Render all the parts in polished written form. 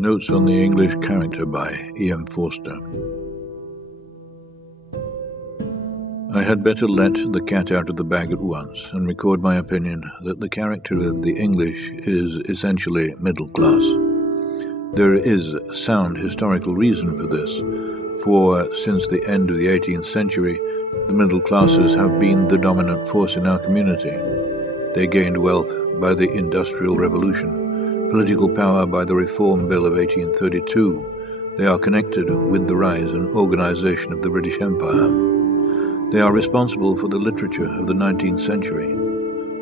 Notes on the English Character by E.M. Forster. I had better let the cat out of the bag at once and record my opinion that the character of the English is essentially middle class. There is sound historical reason for this, for since the end of the 18th century, the middle classes have been the dominant force in our community. They gained wealth by the Industrial Revolution, political power by the Reform Bill of 1832. They are connected with the rise and organization of the British Empire. They are responsible for the literature of the 19th century.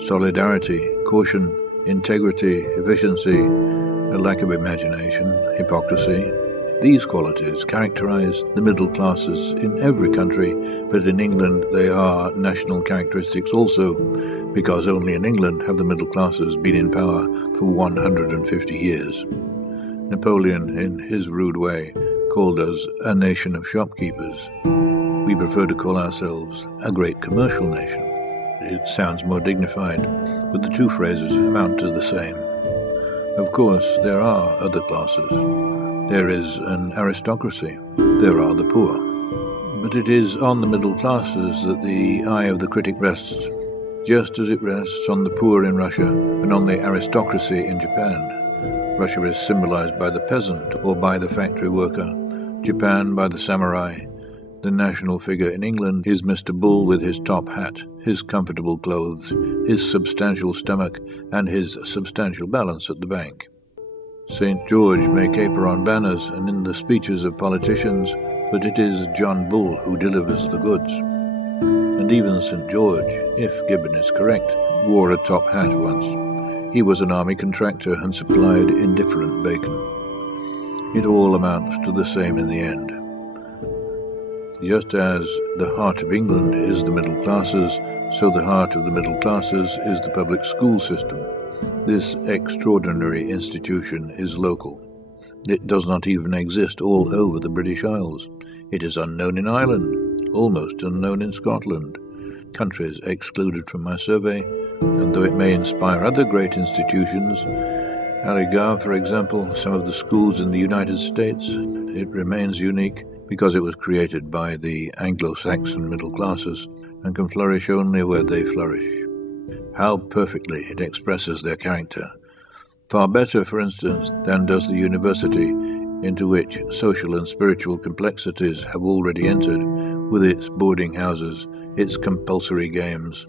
Solidarity, caution, integrity, efficiency, a lack of imagination, hypocrisy. These qualities characterize the middle classes in every country, but in England they are national characteristics also, because only in England have the middle classes been in power for 150 years. Napoleon, in his rude way, called us a nation of shopkeepers. We prefer to call ourselves a great commercial nation. It sounds more dignified, but the two phrases amount to the same. Of course, there are other classes. There is an aristocracy. There are the poor. But it is on the middle classes that the eye of the critic rests, just as it rests on the poor in Russia and on the aristocracy in Japan. Russia is symbolized by the peasant or by the factory worker, Japan by the samurai. The national figure in England is Mr. Bull with his top hat, his comfortable clothes, his substantial stomach, and his substantial balance at the bank. St. George may caper on banners and in the speeches of politicians, but it is John Bull who delivers the goods. And even St. George, if Gibbon is correct, wore a top hat once. He was an army contractor and supplied indifferent bacon. It all amounts to the same in the end. Just as the heart of England is the middle classes, so the heart of the middle classes is the public school system. This extraordinary institution is local. It does not even exist all over the British Isles. It is unknown in Ireland, almost unknown in Scotland, countries excluded from my survey, and though it may inspire other great institutions, Alligar, for example, some of the schools in the United States, it remains unique because it was created by the Anglo-Saxon middle classes and can flourish only where they flourish. How perfectly it expresses their character. Far better, for instance, than does the university, into which social and spiritual complexities have already entered, with its boarding houses, its compulsory games,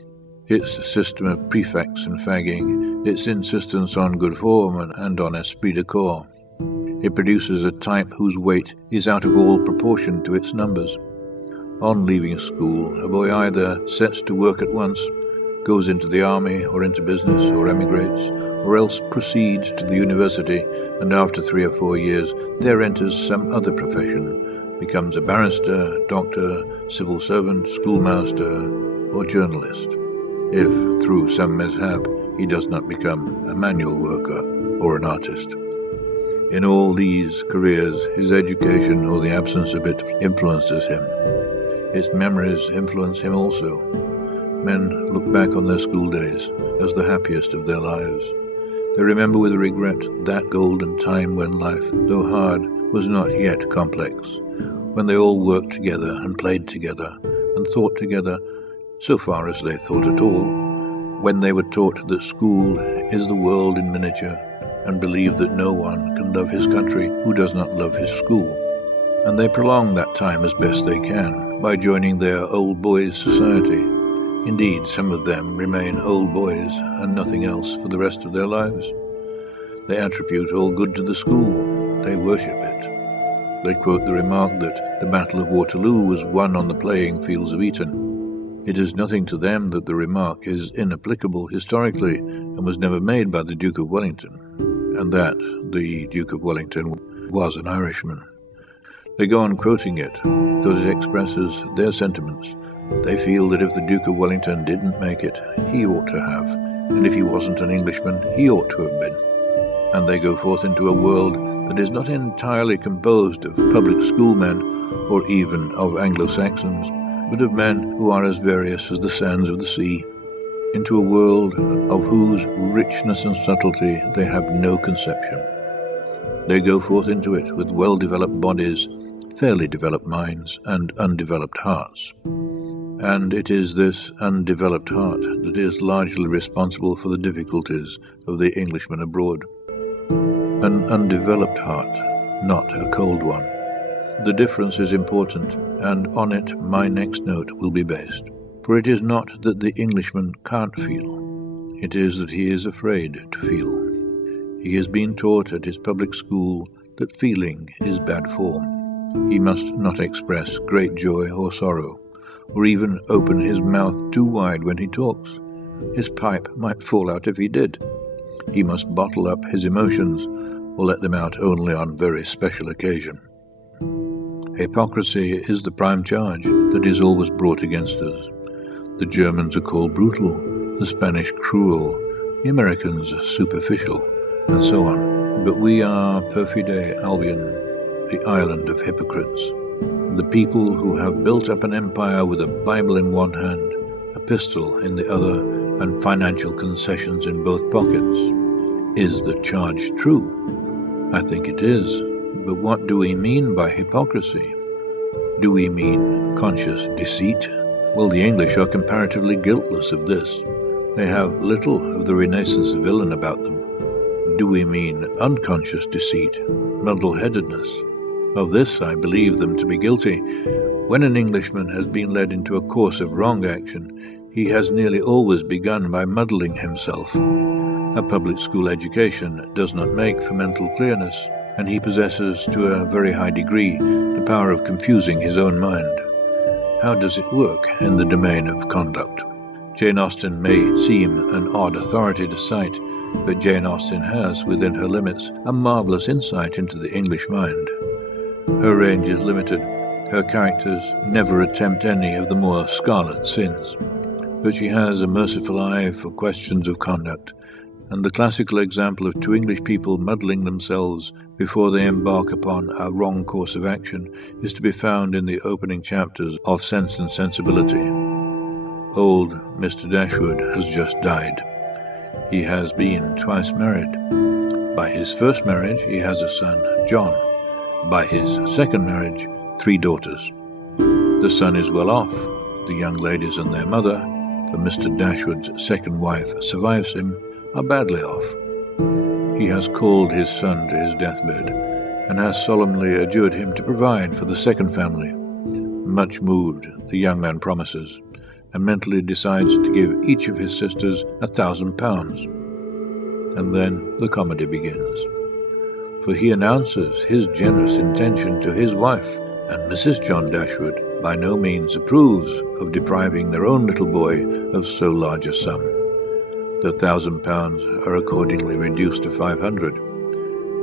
its system of prefects and fagging, its insistence on good form and on esprit de corps. It produces a type whose weight is out of all proportion to its numbers. On leaving school, a boy either sets to work at once, goes into the army or into business or emigrates, or else proceeds to the university and after 3 or 4 years there enters some other profession, becomes a barrister, doctor, civil servant, schoolmaster, or journalist, if through some mishap he does not become a manual worker or an artist. In all these careers his education or the absence of it influences him. Its memories influence him also. Men look back on their school days as the happiest of their lives. They remember with regret that golden time when life, though hard, was not yet complex, when they all worked together and played together and thought together, so far as they thought at all, when they were taught that school is the world in miniature and believed that no one can love his country who does not love his school. And they prolong that time as best they can by joining their old boys' society. Indeed, some of them remain old boys and nothing else for the rest of their lives. They attribute all good to the school. They worship it. They quote the remark that the Battle of Waterloo was won on the playing fields of Eton. It is nothing to them that the remark is inapplicable historically and was never made by the Duke of Wellington, and that the Duke of Wellington was an Irishman. They go on quoting it because it expresses their sentiments. They feel that if the Duke of Wellington didn't make it, he ought to have, and if he wasn't an Englishman, he ought to have been. And they go forth into a world that is not entirely composed of public schoolmen or even of Anglo-Saxons, but of men who are as various as the sands of the sea, into a world of whose richness and subtlety they have no conception. They go forth into it with well-developed bodies, fairly developed minds, and undeveloped hearts. And it is this undeveloped heart that is largely responsible for the difficulties of the Englishman abroad. An undeveloped heart, not a cold one. The difference is important, and on it my next note will be based. For it is not that the Englishman can't feel, it is that he is afraid to feel. He has been taught at his public school that feeling is bad form. He must not express great joy or sorrow, or even open his mouth too wide when he talks. His pipe might fall out if he did. He must bottle up his emotions, or let them out only on very special occasion. Hypocrisy is the prime charge that is always brought against us. The Germans are called brutal, the Spanish cruel, the Americans superficial, and so on. But we are Perfide Albion, the island of hypocrites, the people who have built up an empire with a Bible in one hand, a pistol in the other, and financial concessions in both pockets. Is the charge true? I think it is. But what do we mean by hypocrisy? Do we mean conscious deceit? Well, the English are comparatively guiltless of this. They have little of the Renaissance villain about them. Do we mean unconscious deceit, muddle-headedness? Of this I believe them to be guilty. When an Englishman has been led into a course of wrong action, he has nearly always begun by muddling himself. A public school education does not make for mental clearness, and he possesses to a very high degree the power of confusing his own mind. How does it work in the domain of conduct? Jane Austen may seem an odd authority to cite, but Jane Austen has, within her limits, a marvellous insight into the English mind. Her range is limited. Her characters never attempt any of the more scarlet sins, but she has a merciful eye for questions of conduct, and the classical example of two English people muddling themselves before they embark upon a wrong course of action is to be found in the opening chapters of Sense and Sensibility. Old Mr. Dashwood has just died. He has been twice married. By his first marriage he has a son, John. By his second marriage, 3 daughters. The son is well off. The young ladies and their mother, for Mr. Dashwood's second wife survives him, are badly off. He has called his son to his deathbed, and has solemnly adjured him to provide for the second family. Much moved, the young man promises, and mentally decides to give each of his sisters £1,000. And then the comedy begins. For he announces his generous intention to his wife, and Mrs. John Dashwood by no means approves of depriving their own little boy of so large a sum. The £1,000 are accordingly reduced to 500,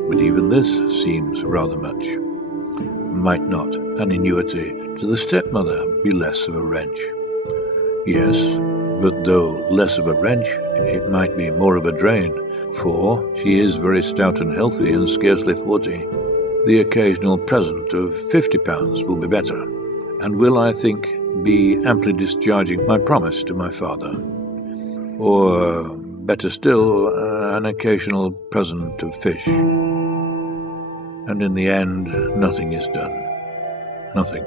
but even this seems rather much. Might not an annuity to the stepmother be less of a wrench? Yes, but though less of a wrench, it might be more of a drain, for she is very stout and healthy and scarcely 40. The occasional present of £50 will be better, and will, I think, be amply discharging my promise to my father. Or, better still, an occasional present of fish. And in the end, nothing is done. Nothing.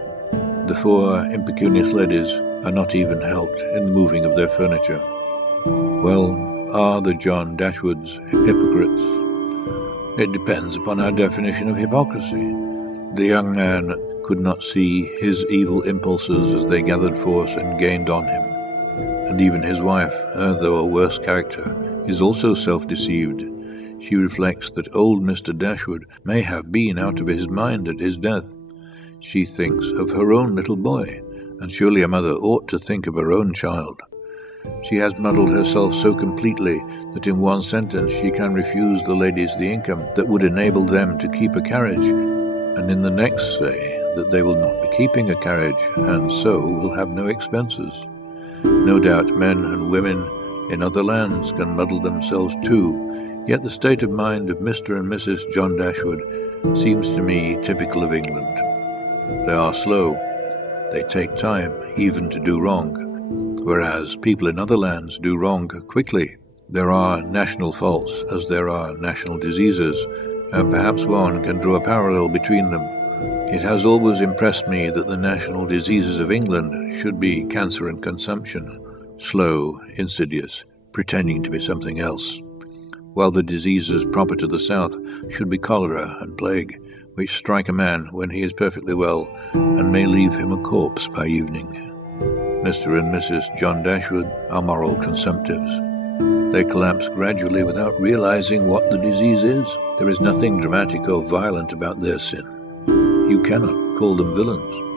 The 4 impecunious ladies are not even helped in the moving of their furniture. Well, are the John Dashwoods hypocrites? It depends upon our definition of hypocrisy. The young man could not see his evil impulses as they gathered force and gained on him. And even his wife, though a worse character, is also self-deceived. She reflects that old Mr. Dashwood may have been out of his mind at his death. She thinks of her own little boy, and surely a mother ought to think of her own child. She has muddled herself so completely that in one sentence she can refuse the ladies the income that would enable them to keep a carriage, and in the next say that they will not be keeping a carriage, and so will have no expenses. No doubt men and women in other lands can muddle themselves too, yet the state of mind of Mr. and Mrs. John Dashwood seems to me typical of England. They are slow. They take time even to do wrong, whereas people in other lands do wrong quickly. There are national faults as there are national diseases, and perhaps one can draw a parallel between them. It has always impressed me that the national diseases of England should be cancer and consumption, slow, insidious, pretending to be something else, while the diseases proper to the south should be cholera and plague, which strike a man when he is perfectly well, and may leave him a corpse by evening. Mr. and Mrs. John Dashwood are moral consumptives. They collapse gradually without realizing what the disease is. There is nothing dramatic or violent about their sin. You cannot call them villains.